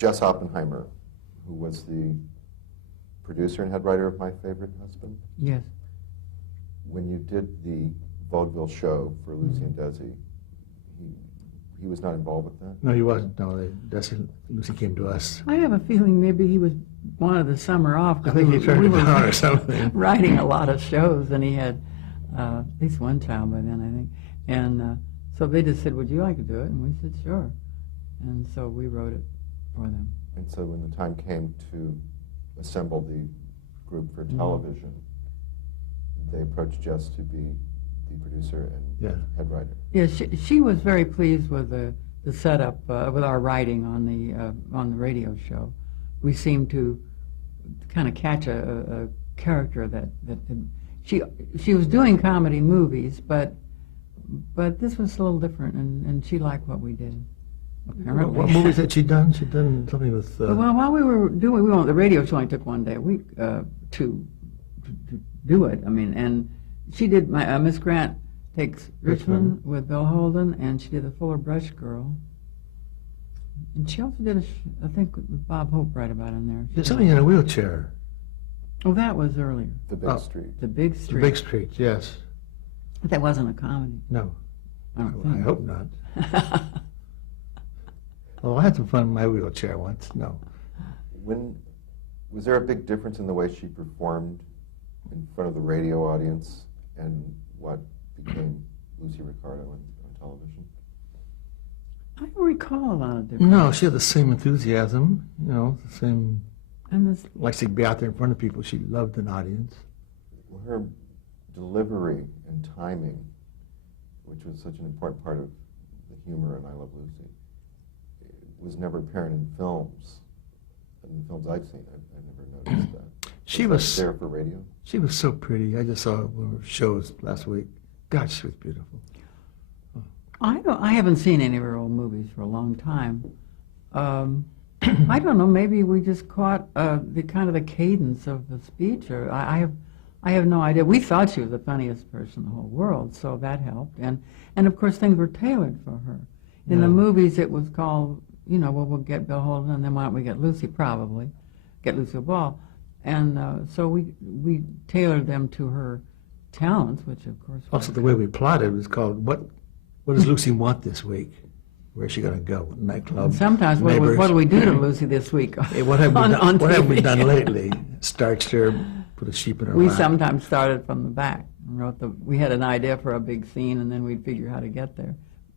Jess Oppenheimer, who was the producer and head writer of My Favorite Husband. Yes. When you did the vaudeville show for Lucy and Desi, he was not involved with that? No, he wasn't. No, Lucy came to us. I have a feeling maybe he wanted the summer off. I think he turned it down or something. Writing a lot of shows, and he had at least one child by then, I think. And so they just said, would you like to do it? And we said, sure. And so we wrote it for them. And so when the time came to assemble the group for television, they approached Jess to be the producer and head writer. Yeah, she was very pleased with the setup, with our writing on the radio show. We seemed to kind of catch a character that she was doing comedy movies, but this was a little different, and she liked what we did. Apparently. What movies had she done? She'd done something with... Well, while we were doing, the radio show only took one day a week to do it. I mean, and she did Miss Grant Takes Richmond with Bill Holden, and she did The Fuller Brush Girl. And she also did, I think, with Bob Hope right about in there. Did something in a wheelchair. Oh, that was earlier. The Big Street. The Big Street. The Big Street, yes. But that wasn't a comedy. No. I don't think. I hope not. Well, I had some fun in my wheelchair once. No. Was there a big difference in the way she performed in front of the radio audience and what became Lucy Ricardo on television? I don't recall a lot of difference. No, she had the same enthusiasm, the same... And this, likes to be out there in front of people. She loved an audience. Her delivery and timing, which was such an important part of the humor in I Love Lucy, was never apparent in films. In the films I've seen, I've never noticed that. She was there for radio. She was so pretty. I just saw one of her shows last week. God, she was beautiful. I haven't seen any of her old movies for a long time. I don't know. Maybe we just caught the kind of the cadence of the speech, or I have no idea. We thought she was the funniest person in the whole world, so that helped. And of course things were tailored for her. In the movies, it was called, we'll get Bill Holden, and then why don't we get Lucy? Probably get Lucille Ball, and so we tailored them to her talents, which of course. Also, the way we plotted was called What does Lucy want this week? Where's she going to go? Nightclub? And sometimes, what do we do to Lucy this week? Hey, what have we done lately? Starched her, put a sheep in her lap. We sometimes started from the back and we had an idea for a big scene, and then we'd figure how to get there.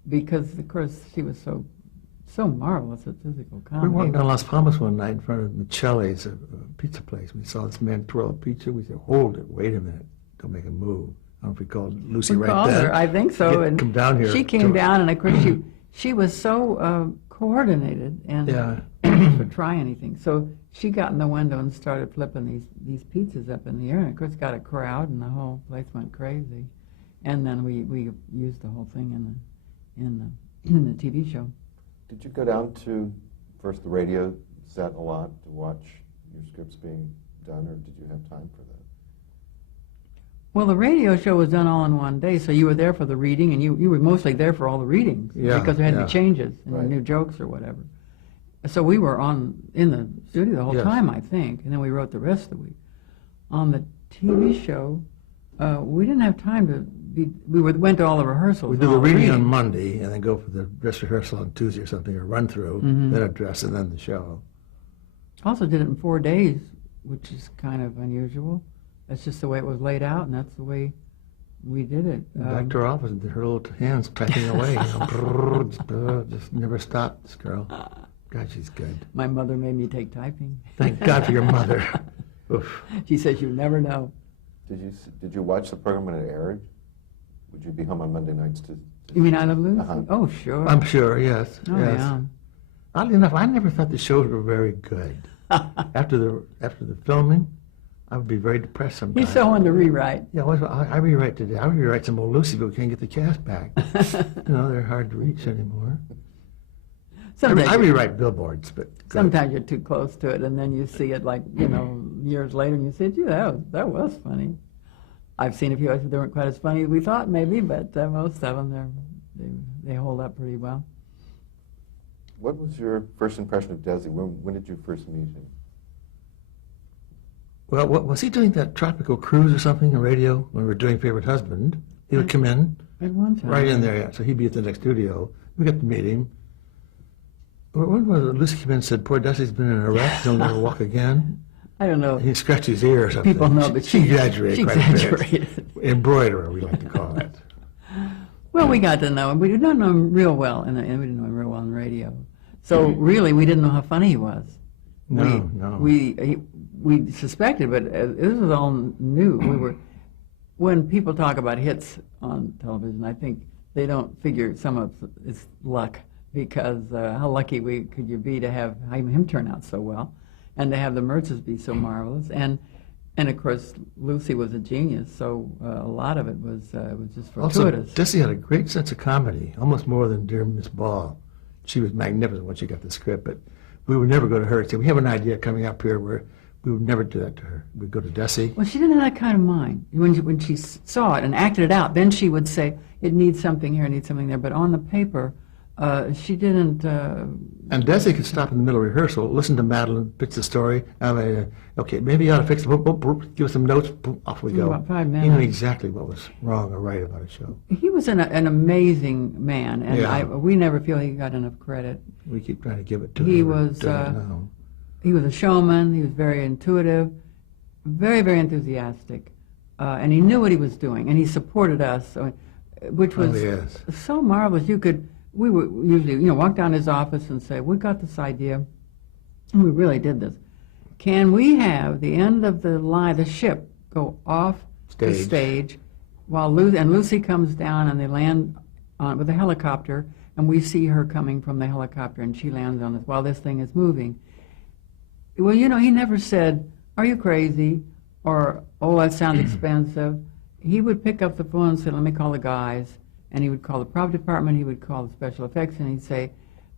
Because, of course, she was so marvelous at physical comedy. We walked down Las Palmas one night in front of Michelle's, a pizza place. We saw this man twirl a pizza. We said, hold it, wait a minute, don't make a move. I don't know if we called Lucy right called then. Her, I think so. And come down here. She came down, and of course she was so coordinated and would try anything. So she got in the window and started flipping these pizzas up in the air, and of course got a crowd, and the whole place went crazy. And then we used the whole thing in the TV show. Did you go down to first the radio set a lot to watch your scripts being done, or did you have time for that? Well, the radio show was done all in one day, so you were there for the reading, and you were mostly there for all the readings, because there had to be changes and new jokes or whatever. So we were in the studio the whole time, I think, and then we wrote the rest of the week. On the TV show, we didn't have time to went to all the rehearsals. We do the reading on Monday, and then go for the dress rehearsal on Tuesday or something, or run through, then a dress, and then the show. Also did it in 4 days, which is kind of unusual. That's just the way it was laid out, and that's the way we did it. Back to her office, and her little hands typing away. Just never stopped, this girl. God, she's good. My mother made me take typing. Thank God for your mother. Oof. She says you never know. Did you watch the program when it aired? Would you be home on Monday nights to You mean I Love Lucy? Oh, sure. I'm sure, yes. Oh, yes. yeah. Oddly enough, I never thought the shows were very good. After the filming, I would be very depressed sometimes. You still wanted to rewrite. Yeah, I rewrite today. I rewrite some old Lucy, but we can't get the cast back. They're hard to reach anymore. I rewrite billboards, but sometimes you're too close to it, and then you see it years later, and you say, "Gee, that was funny." I've seen a few that weren't quite as funny as we thought, maybe, but most of them they hold up pretty well. What was your first impression of Desi? When did you first meet him? Well, was he doing that tropical cruise or something on radio when we were doing Favorite Husband? He would come in. At one time. Right in there, yeah. So he'd be at the next studio. We got to meet him. When was it? Lucy came in and said, poor Desi's been in a wreck. He'll never walk again. I don't know. He scratched his ear or something. People know, but she exaggerated quite exaggerated. a bit. Embroiderer, we like to call it. Well, we got to know him. We did not know him real well, and we didn't know him real well on the radio. So really, we didn't know how funny he was. No. We suspected, but this was all new. When people talk about hits on television, I think they don't figure some of it's luck, because how lucky could you be to have him turn out so well, and to have the Mertzes be so marvelous, and of course Lucy was a genius, so a lot of it was just fortuitous. Also, Desi had a great sense of comedy, almost more than Dear Miss Ball. She was magnificent when she got the script, but we would never go to her and say, we have an idea coming up here where we would never do that to her. We'd go to Desi. Well, she didn't have that kind of mind. When she saw it and acted it out, then she would say, it needs something here, it needs something there. But on the paper, she didn't... And Desi could stop in the middle of rehearsal, listen to Madelyn, pitch the story. Okay, maybe you ought to fix it. Give us some notes. Boop, off we go. About 5 minutes. He knew exactly what was wrong or right about a show. He was an amazing man, and Yeah. we never feel he got enough credit. We keep trying to give it to He him. was he was a showman. He was very intuitive, very, very enthusiastic, and he knew what he was doing, and he supported us, which was so marvelous. We would usually, walk down his office and say, "We got this idea, and we really did this. Can we have the end of the ship go off the stage while Lucy comes down and they land with a helicopter, and we see her coming from the helicopter, and she lands on this while this thing is moving." Well, he never said, "Are you crazy?" or, "Oh, that sounds expensive." He would pick up the phone and say, "Let me call the guys." And he would call the prop department, he would call the special effects, and he'd say,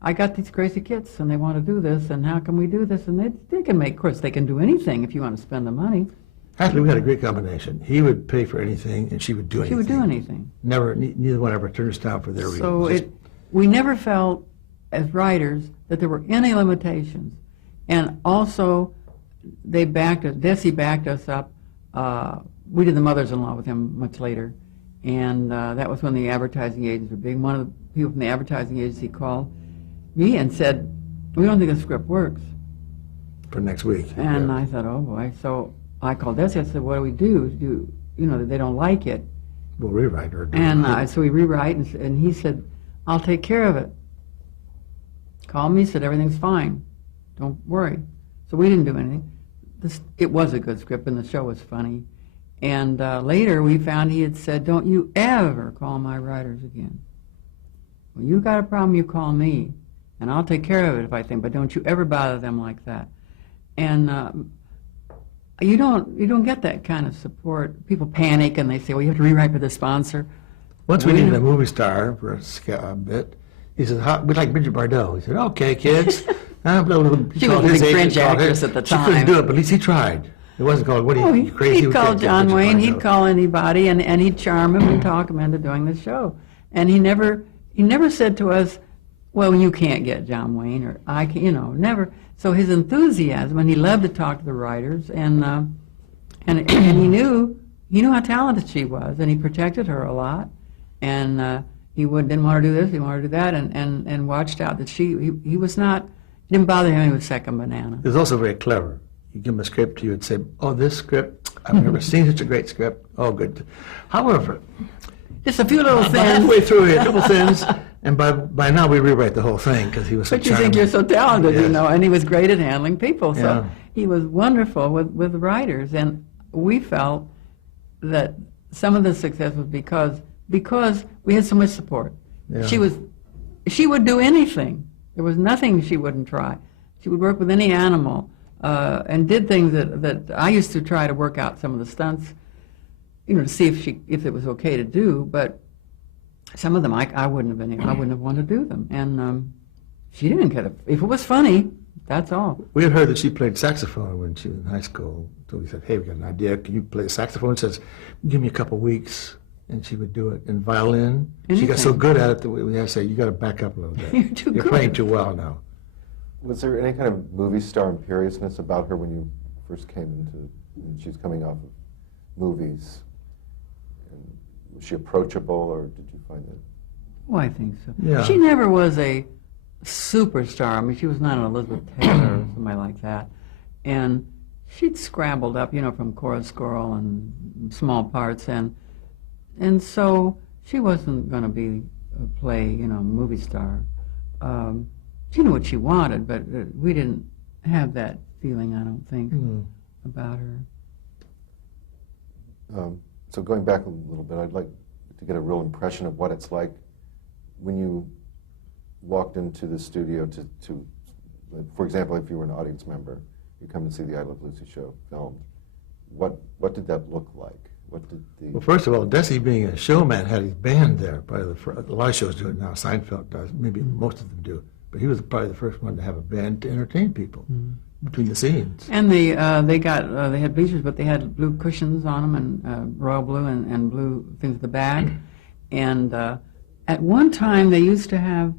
"I got these crazy kids, and they want to do this, and how can we do this?" And they can of course, they can do anything if you want to spend the money. Actually, we had a great combination. He would pay for anything, and she would do anything. She would do anything. Neither one ever turned us down for their reasons. So we never felt, as writers, that there were any limitations. And also, Desi backed us up. We did The Mothers-in-Law with him much later. And that was when the advertising agents were big. One of the people from the advertising agency called me and said, "We don't think the script works." For next week. And I thought, oh boy. So I called Desi. I said, "What do we do? They don't like it." We'll rewrite her. And so we rewrite, and he said, "I'll take care of it." Called me, said, "Everything's fine. Don't worry." So we didn't do anything. It was a good script, and the show was funny. And later we found he had said, "Don't you ever call my writers again. When you got a problem, you call me, and I'll take care of it if I think, but don't you ever bother them like that." And you don't get that kind of support. People panic and they say, "Well, you have to rewrite for the sponsor." Once we needed a movie star for a bit, he said, "We'd like Bridget Bardot." He said, "Okay, kids." She was a big French actress at the time. She couldn't do it, but at least he tried. It wasn't called, "What are you crazy?" He'd call John Wayne, he'd call anybody, and he'd charm him and talk him into doing the show. And he never said to us, "Well, you can't get John Wayne," or "I can," never. So his enthusiasm, and he loved to talk to the writers, and he knew how talented she was, and he protected her a lot, and he didn't want her to do this, he wanted her to do that, and watched out that he was not, it didn't bother him, he was second banana. He was also very clever. You give him a script, you would say, "Oh, this script, I've never seen such a great script. Oh, good." However, just a few little things. Halfway through it, a couple things, and by now we rewrite the whole thing because he was so But you think you're so talented, Yes. and he was great at handling people. So Yeah. he was wonderful with writers, and we felt that some of the success was because we had so much support. Yeah. She would do anything. There was nothing she wouldn't try. She would work with any animal. And did things that I used to try to work out some of the stunts, to see if it was okay to do. But some of them I wouldn't have wanted to do them. And she didn't get it. If it was funny, that's all. We had heard that she played saxophone when she was in high school. So we said, "Hey, we got an idea. Can you play saxophone?" She says, "Give me a couple weeks. and she would do it in violin. She Anything. got so good at it that we had to say, you got to back up a little bit. You're too good. playing too well now. Was there any kind of movie star imperiousness about her when you first came into, when she was coming off of movies? And was she approachable, or did you find that? Oh, I think so. Yeah. She never was a superstar. I mean, she was not an Elizabeth Taylor or somebody like that. And she'd scrambled up, from Chorus Girl and small parts, and so she wasn't going to be play, movie star. She knew what she wanted, but we didn't have that feeling, I don't think, about her. So going back a little bit, I'd like to get a real impression of what it's like when you walked into the studio to for example, if you were an audience member, you come to see the I Love Lucy show filmed. What did that look like? What did the... Well, first of all, Desi being a showman had his band there. Probably a lot of shows do it now. Seinfeld does. Maybe most of them do. But he was probably the first one to have a band to entertain people between the scenes. And they had bleachers, but they had blue cushions on them, and royal blue and blue things at the back. And at one time, they used to have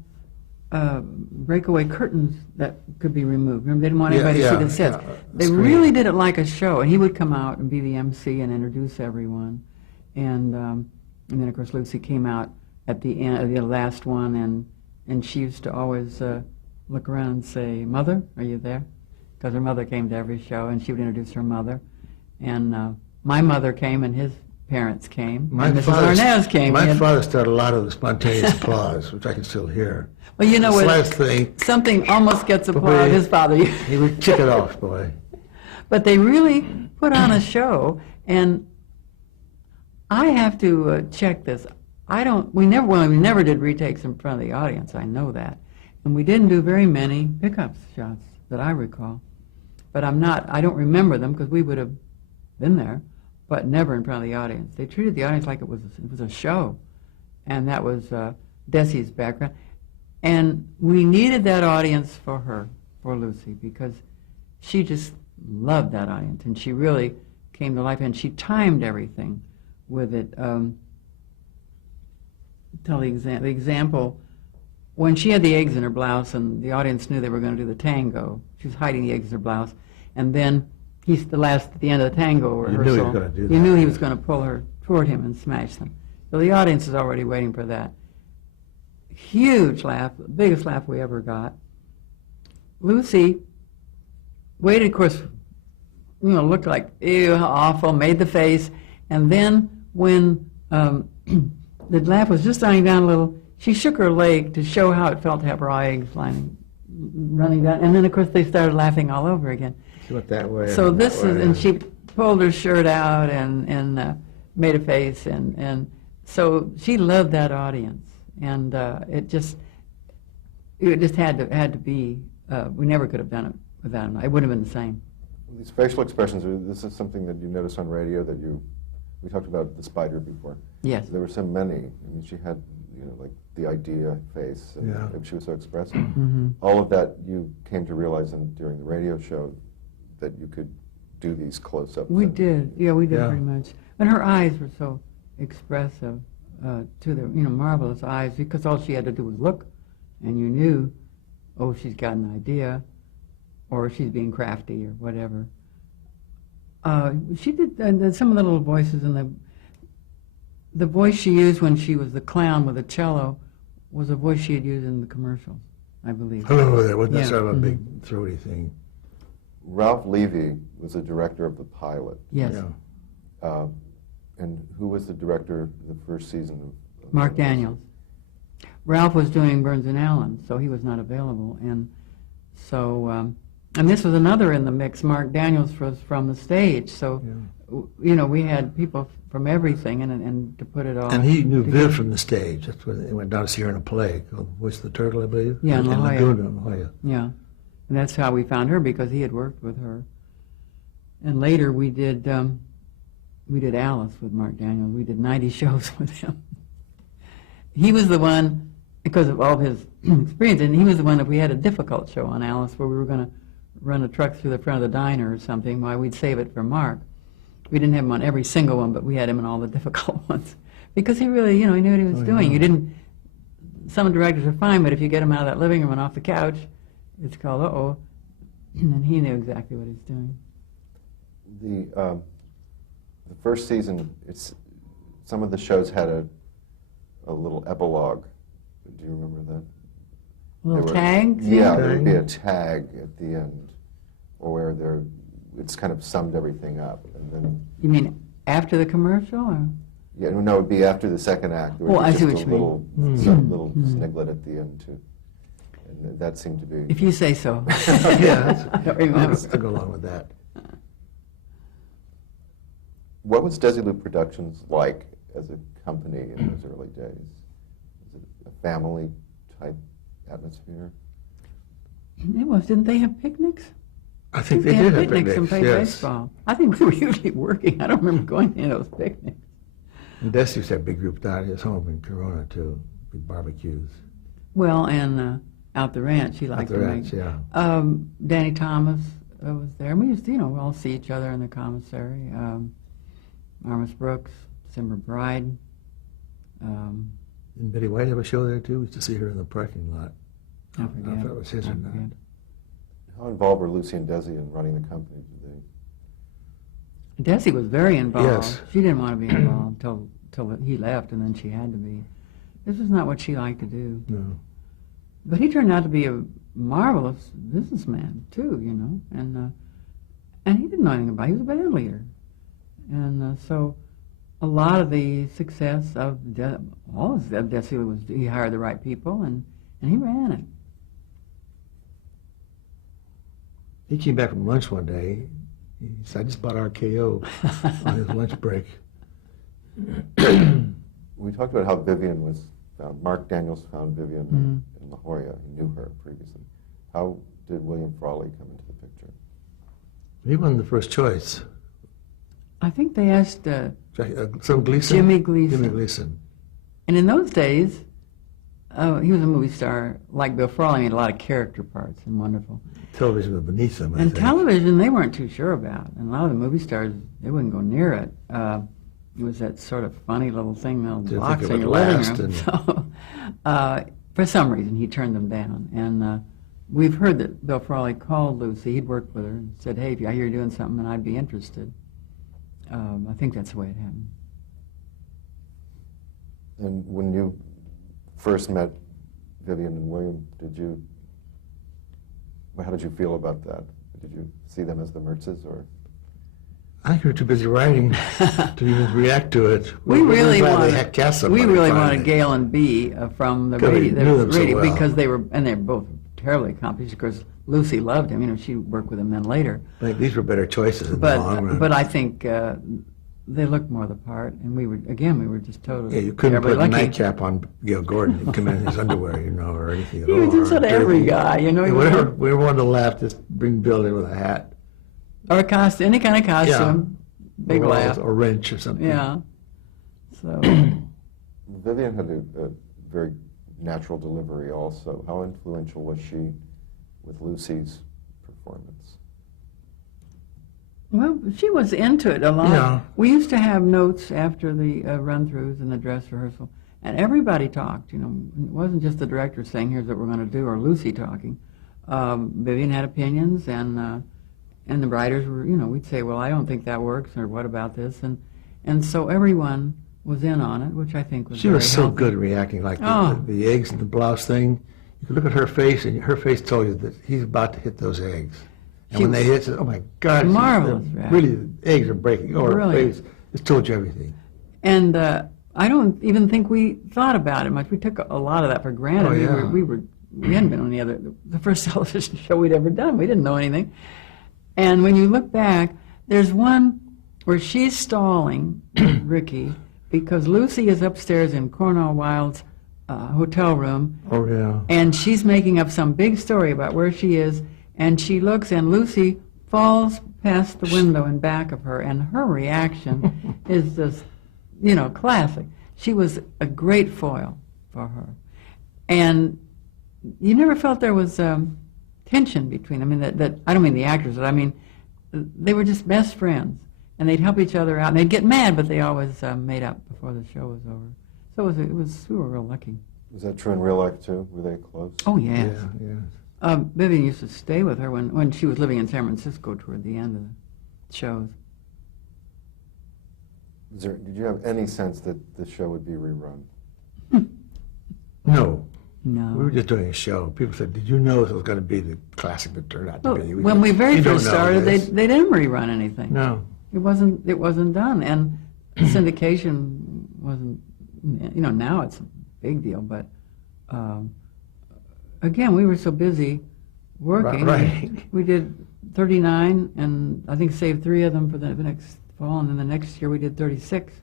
breakaway curtains that could be removed. Remember, they didn't want anybody to see the sets. They really did it like a show, and he would come out and be the MC and introduce everyone. And then, of course, Lucy came out at the end of the last one, and she used to always look around and say, "Mother, are you there?" Because her mother came to every show, and she would introduce her mother. And my mother came, and his parents came, and Mrs. Arnaz came. My father started a lot of the spontaneous applause, which I can still hear. Well, you know what? Thing, something almost gets applause. His father. He would kick it off, boy. But they really put on a show, and I have to check this. We never did retakes in front of the audience. I know that, and we didn't do very many pickup shots that I recall. But I don't remember them because we would have been there, but never in front of the audience. They treated the audience like it was a show, and that was Desi's background. And we needed that audience for Lucy, because she just loved that audience, and she really came to life, and she timed everything with it. Tell the example, when she had the eggs in her blouse and the audience knew they were going to do the tango, she was hiding the eggs in her blouse, and then at the end of the tango rehearsal, you knew he was going to pull her toward him and smash them. So the audience is already waiting for that. Huge laugh, the biggest laugh we ever got. Lucy waited, of course, looked like, ew, how awful, made the face, and then when the laugh was just dying down a little, she shook her leg to show how it felt to have raw eggs running down, and then, of course, they started laughing all over again. She went that way. So and she pulled her shirt out and made a face, and so she loved that audience. And it just had to be. We never could have done it without him. It wouldn't have been the same. These facial expressions. This is something that you notice on radio. We talked about the spider before. Yes. There were so many. I mean, she had, like the idea face, and she was so expressive. Mm-hmm. All of that you came to realize during the radio show that you could do these close-ups. We did. Yeah, we did pretty much. And her eyes were so expressive. To the marvelous eyes, because all she had to do was look, and you knew, oh, she's got an idea, or she's being crafty, or whatever. She did some of the little voices, and the voice she used when she was the clown with the cello was a voice she had used in the commercials, I believe. Hello there, wasn't that sort of a big throaty thing? Ralph Levy was the director of the pilot. Yes. Yeah. And who was the director of the first season of Mark Daniels. Ralph was doing Burns and Allen, so he was not available. And so, and this was another in the mix. Mark Daniels was from the stage, so, we had people from everything, and to put it all. And he knew Viv from the stage. That's when they went down to see her in a play called Voice of the Turtle, I believe. Yeah, in La Jolla. In La Jolla. Yeah. And that's how we found her, because he had worked with her. And later we did Alice with Mark Daniels. We did 90 shows with him. He was the one, because of all his experience, and he was the one, if we had a difficult show on Alice where we were going to run a truck through the front of the diner or something, why we'd save it for Mark. We didn't have him on every single one, but we had him in all the difficult ones. Because he really, he knew what he was doing. Yeah. You didn't. Some directors are fine, but if you get him out of that living room and off the couch, it's called uh-oh. And he knew exactly what he's doing. The first season, some of the shows had a little epilogue. Do you remember that? Little tags? Yeah, there would be a tag at the end, or where it's kind of summed everything up, and then. You mean after the commercial, or? Yeah, no, it would be after the second act. There would be I see just what you mean. some little sniglet at the end too, and that seemed to be. If you say so. Yeah, Don't remember. I'll go along with that. What was Desilu Productions like as a company in those early days? Was it a family type atmosphere? It was. Didn't they have picnics? I think They they had did have picnics and picnics, played yes. baseball. I think we were usually working. I don't remember going to any of those picnics. And Des used to have big groups down at his home in Corona, too. Big barbecues. Well, and out the ranch, he liked At the to ranch, make. yeah. Danny Thomas was there. And we used to, we all see each other in the commissary. Armis Brooks, Simmer Bride. Didn't Betty White have a show there, too? We used to see her in the parking lot. I I don't know if that was his or not. forget. How involved were Lucy and Desi in running the company? Desi was very involved. Yes. She didn't want to be involved till he left, and then she had to be. This was not what she liked to do. No. But he turned out to be a marvelous businessman too, and he didn't know anything about it. He was a band leader, and so a lot of the success of all of Desi was he hired the right people and he ran it. He came back from lunch one day. He said, I just bought RKO on his lunch break. We talked about how Vivian was found. Mark Daniels found Vivian in La Jolla. He knew her previously. How did William Frawley come into the picture? He wasn't the first choice. I think they asked Some Gleason? Jimmy Gleason. Jimmy Gleason. And in those days, he was a movie star like Bill Frawley, made a lot of character parts and wonderful. Television was beneath him, I And think. television, they weren't too sure about. And a lot of the movie stars, they wouldn't go near it. It was that sort of funny little thing, little Didn't box think it in your would living last, room. and- So, for some reason, he turned them down. And we've heard that Bill Frawley called Lucy. He'd worked with her and said, hey, if I hear you're doing something, then I'd be interested. I think that's the way it happened. And when you first met Vivian and William, how did you feel about that? Did you see them as the Mertzes, or? I think we were too busy writing to even react to it. We really wanted wanted Gail and Bee from the Because we radio, knew them so well. because they're both terribly accomplished. Of course, Lucy loved him. She worked with him then later. I think these were better choices in the long run. But I think they looked more the part, and we were just totally. Yeah, you couldn't put a lucky. nightcap on Gil Gordon and come in his underwear, or anything at He all. was just or sort of every dirty. guy, Yeah, whatever, we wanted to laugh, just bring Bill in with a hat. Or a costume, any kind of costume, big or laugh. Or wrench or something. Yeah. So. Vivian had a very natural delivery also. How influential was she with Lucy's performance? Well, she was into it a lot. Yeah. We used to have notes after the run-throughs and the dress rehearsal, and everybody talked. It wasn't just the director saying, "Here's what we're going to do," or Lucy talking. Vivian had opinions, and the writers were, we'd say, "Well, I don't think that works," or "What about this?" And so everyone was in on it, which I think was. She was so good at reacting, like the eggs and the blouse thing. You could look at her face, and her face told you that he's about to hit those eggs. And when they hit, she said, oh my God, marvelous. Really, the eggs are breaking. Or her face just told you everything. And I don't even think we thought about it much. We took a lot of that for granted. Oh, yeah. We hadn't been on the first television show we'd ever done. We didn't know anything. And when you look back, there's one where she's stalling Ricky because Lucy is upstairs in Cornell Wilde's hotel room. Oh, yeah. And she's making up some big story about where she is, and she looks, and Lucy falls past the window in back of her, and her reaction is just, classic. She was a great foil for her. And you never felt there was tension between them. I mean, that I don't mean the actors, but I mean, they were just best friends. and they'd help each other out, and they'd get mad, but they always made up before the show was over. So we were real lucky. Was that true in real life too? Were they close? Oh, yes. Yeah, yeah. Vivian used to stay with her when she was living in San Francisco toward the end of the shows. Did you have any sense that the show would be rerun? No. No. We were just doing a show. People said, "Did you know it was going to be the classic that turned out to Well, be?" when we very "You don't first know started, they this." didn't rerun anything. No. It wasn't done, and syndication wasn't. Now it's a big deal, but again, we were so busy working. Right. We did 39, and I think saved 3 of them for the next fall, and then the next year we did 36,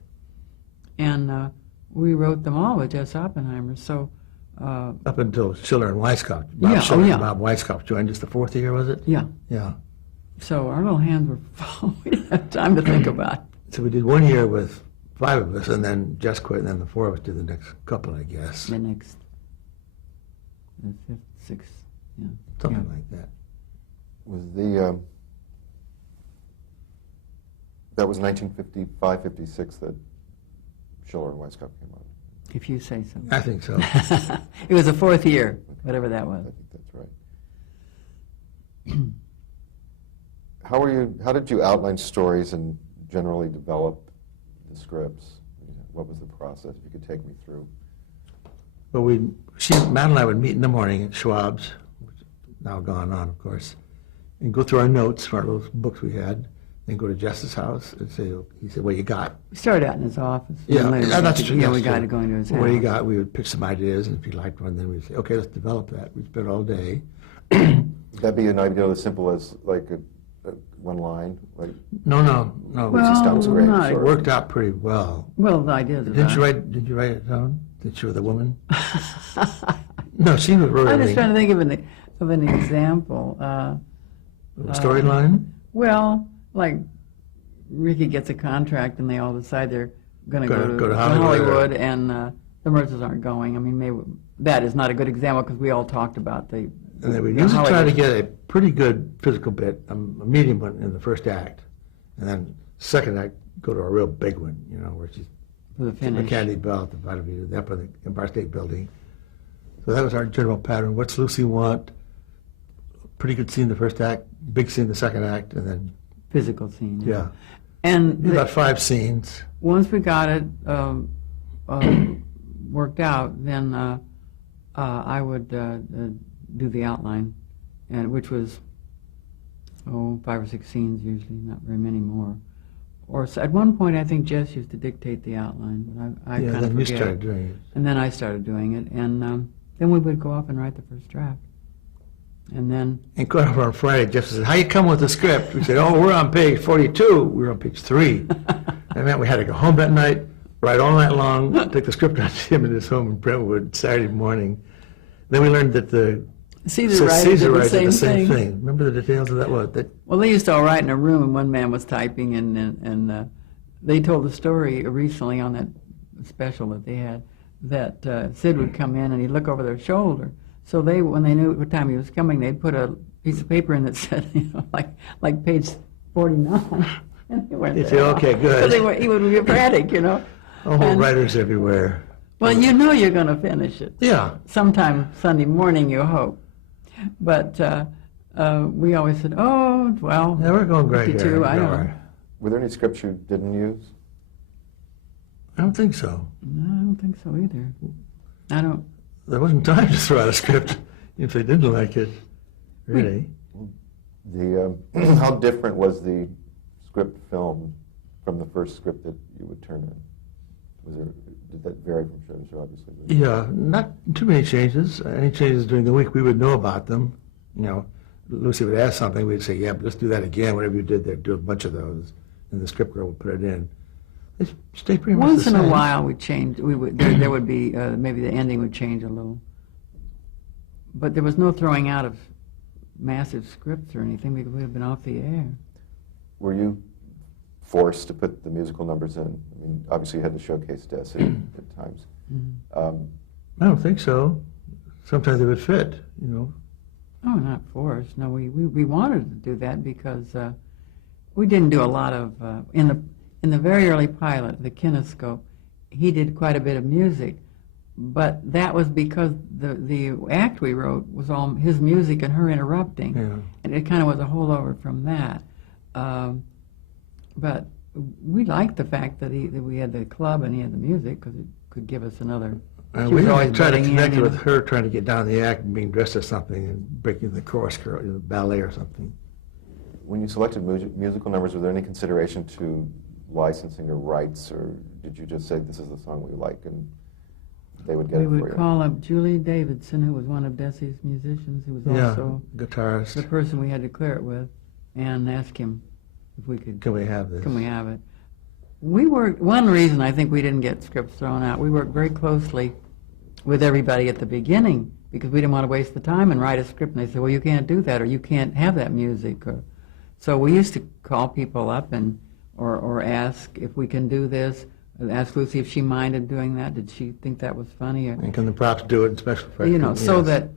and we wrote them all with Jess Oppenheimer. So. Up until Schiller and Weisskopf. Yeah, Schiller yeah. and Bob Weisskopf joined us the 4th year, was it? Yeah. Yeah. So our little hands were full. We didn't have time to think about it. So we did 1 year with 5 of us, and then Jess quit, and then the 4 of us did the next couple, I guess. The 5th, 6th, yeah. Something like that. Was the that was 1955, 56 that Schiller and Weisskopf came on? If you say so. I think so. It was the 4th year, whatever that was. I think that's right. How did you outline stories and generally develop the scripts? What was the process? If you could take me through. Well, Madelyn and I would meet in the morning at Schwab's, which is now gone on, of course, and go through our notes from our little books we had, then go to Jess's house and say, he said, "What you got?" We started out in his office. Yeah, And later that's true. Yeah, that's we got true. to go into his house. What you got? We would pick some ideas, and if he liked one, then we'd say, "Okay, let's develop that." We'd spend all day. Would that be an idea as simple as like one line? Like No. Well, sounds great. not- It worked out pretty well. Well, the ideas Did you write it down? That you were the woman? No, she wrote I'm just everything. trying to think of an example. Storyline? Well, like Ricky gets a contract and they all decide they're going to Go to Hollywood, and the Merces aren't going. I mean, maybe that is not a good example because we all talked about the. And then we the usually try to Hollywood. get a pretty good physical bit, a medium one in the first act. And then second act, go to a real big one, where she's For the the finish. Candy Bell, the Vitamin, up in the Empire State Building. So that was our general pattern. What's Lucy want? Pretty good scene the first act, big scene the second act, and then, Physical scene. yeah. And About 5 scenes. once we got it worked out, then I would do the outline, and which was 5 or 6 scenes usually, not very many more. Or at one point, I think Jess used to dictate the outline, but I Yeah, kind of then you forget. started doing it. And then I started doing it, and then we would go off and write the first draft, and then And got off on Friday, Jeff said, "How you come with the script?" We said, "Oh, we're on page 42. We were on page 3. And then we had to go home that night, write all night long, take the script out to him in his home in Brentwood Saturday morning. Then we learned that the Caesar did the same thing. Remember the details of that? Well, they used to all write in a room, and one man was typing, and they told the story recently on that special that they had, that Sid would come in and he'd look over their shoulder. So when they knew what time he was coming, they'd put a piece of paper in that said, like page 49. And they weren't You'd there. say, "Okay, good." So he would be frantic, Oh, And- writers everywhere. Well, you're going to finish it. Yeah. Sometime Sunday morning, you hope. But we always said, "Oh, well." Yeah, we're going great 52, here. I don't know. Were there any scripts you didn't use? I don't think so. No, I don't think so either. I don't. There wasn't time to throw out a script if they didn't like it, really. The how different was the script film from the first script that you would turn in? Did that vary from show to show, obviously? Yeah, not too many changes. Any changes during the week, we would know about them. Lucy would ask something, we'd say, "Yeah, but let's do that again." Whatever you did there, do a bunch of those. And the script girl would put it in. They stay pretty much Once the in same. a while, we change. There would be maybe the ending would change a little, but there was no throwing out of massive scripts or anything because we had been off the air. Were you forced to put the musical numbers in? I mean, obviously you had to showcase Desi at times. I don't think so. Sometimes they would fit. Oh, not forced. No, we wanted to do that because we didn't do a lot of in the very early pilot, the kinescope. He did quite a bit of music, but that was because the act we wrote was all his music and her interrupting, and it kind of was a holdover from that. But we liked the fact that we had the club and he had the music because it could give us another. We always tried to connect with her trying to get down the act and being dressed as something and breaking the chorus, ballet or something. When you selected musical numbers, was there any consideration to licensing or rights, or did you just say this is the song we like and they would get it for you? We would call up Julie Davidson, who was one of Desi's musicians, who was also guitarist, the person we had to clear it with, and ask him if we could. Can we have this? Can we have it? We worked. One reason I think we didn't get scripts thrown out. We worked very closely with everybody at the beginning because we didn't want to waste the time and write a script. And they said, "Well, you can't do that, or you can't have that music." Or so we used to call people up and or ask if we can do this. Ask Lucy if she minded doing that. Did she think that was funny? And can the props do it in special effects? You know, so that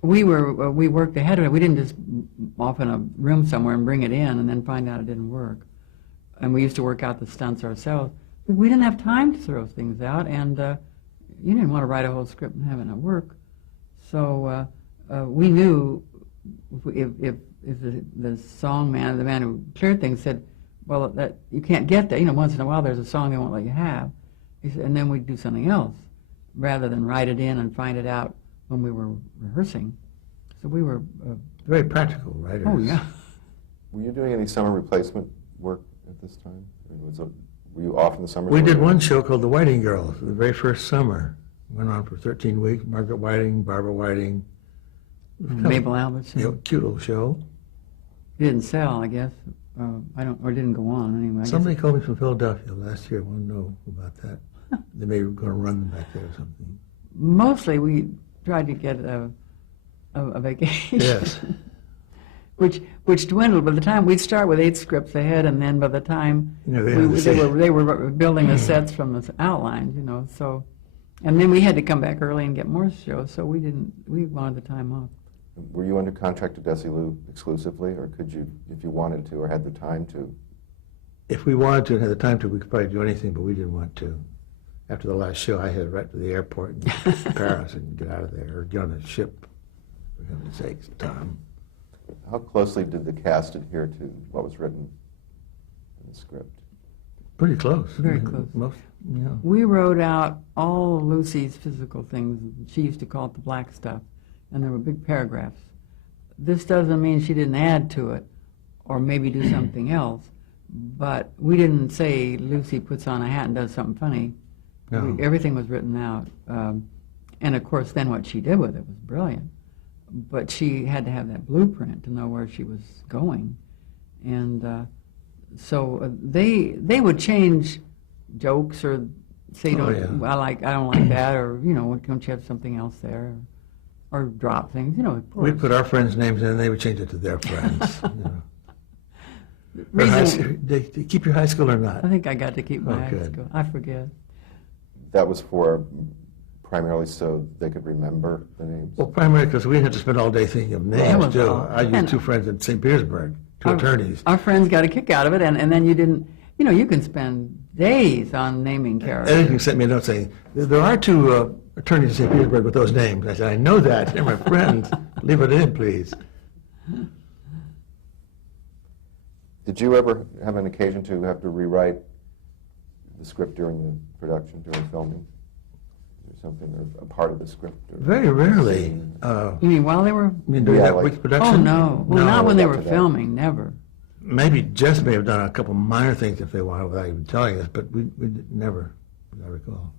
we worked ahead of it. We didn't just off in a room somewhere and bring it in and then find out it didn't work. And we used to work out the stunts ourselves. We didn't have time to throw things out, and you didn't want to write a whole script and have it not work. So we knew if the song man, the man who cleared things, said, "Well, that you can't get that. You know, once in a while there's a song they won't let you have," he said, and then we'd do something else rather than write it in and find it out when we were rehearsing. So we were very practical writers. Oh yeah. Were you doing any summer replacement work at this time? Were you off in the summer? We did one show called The Whiting Girls, the very first summer. Went on for 13 weeks. Margaret Whiting, Barbara Whiting. Mabel Albertson. You know, cute little show. It didn't sell, I guess. Or didn't go on anyway. Somebody called me from Philadelphia last year. I want to know about that. They may be going to run them back there or something. Mostly we tried to get a vacation. Yes. which dwindled. By the time we'd start with 8 scripts ahead, and then by the time they were building the sets from the outlines, you know. So, and then we had to come back early and get more shows. So we wanted the time off. Were you under contract to Desilu exclusively, or could you, if you wanted to or had the time to? If we wanted to and had the time to, we could probably do anything, but we didn't want to. After the last show, I headed right to the airport in Paris and get out of there, or get on a ship, for heaven's sakes, Tom. How closely did the cast adhere to what was written in the script? Pretty close. Very close. Most, yeah. We wrote out all Lucy's physical things. She used to call it the black stuff, and there were big paragraphs. This doesn't mean she didn't add to it or maybe do something else, but we didn't say Lucy puts on a hat and does something funny. No. Everything was written out. And of course, then what she did with it was brilliant. But she had to have that blueprint to know where she was going. And so they would change jokes or say, I don't like that, or, you know, don't you have something else there? Or drop things, you know. Of course. We'd put our friends' names in, and they would change it to their friends. You know. Did you keep your high school or not? I think I got to keep my high good. school. I forget. That was for primarily so they could remember the names? Well, primarily because we had to spend all day thinking of names, too. I used 2 friends in St. Petersburg, 2 attorneys. Our friends got a kick out of it, and then you didn't, you know, you can spend days on naming characters. Anything sent me a note saying, there are 2 attorneys in St. Petersburg with those names. I said, I know that. They're my friends. Leave it in, please. Did you ever have an occasion to have to rewrite the script during the production, during filming? Or something, or a part of the script? Or very rarely. You mean while they were? You mean during that week's production? Oh, no. Well, not when they were after that. filming, never. Maybe Jess may have done a couple minor things if they wanted without even telling us, but we never, as I recall.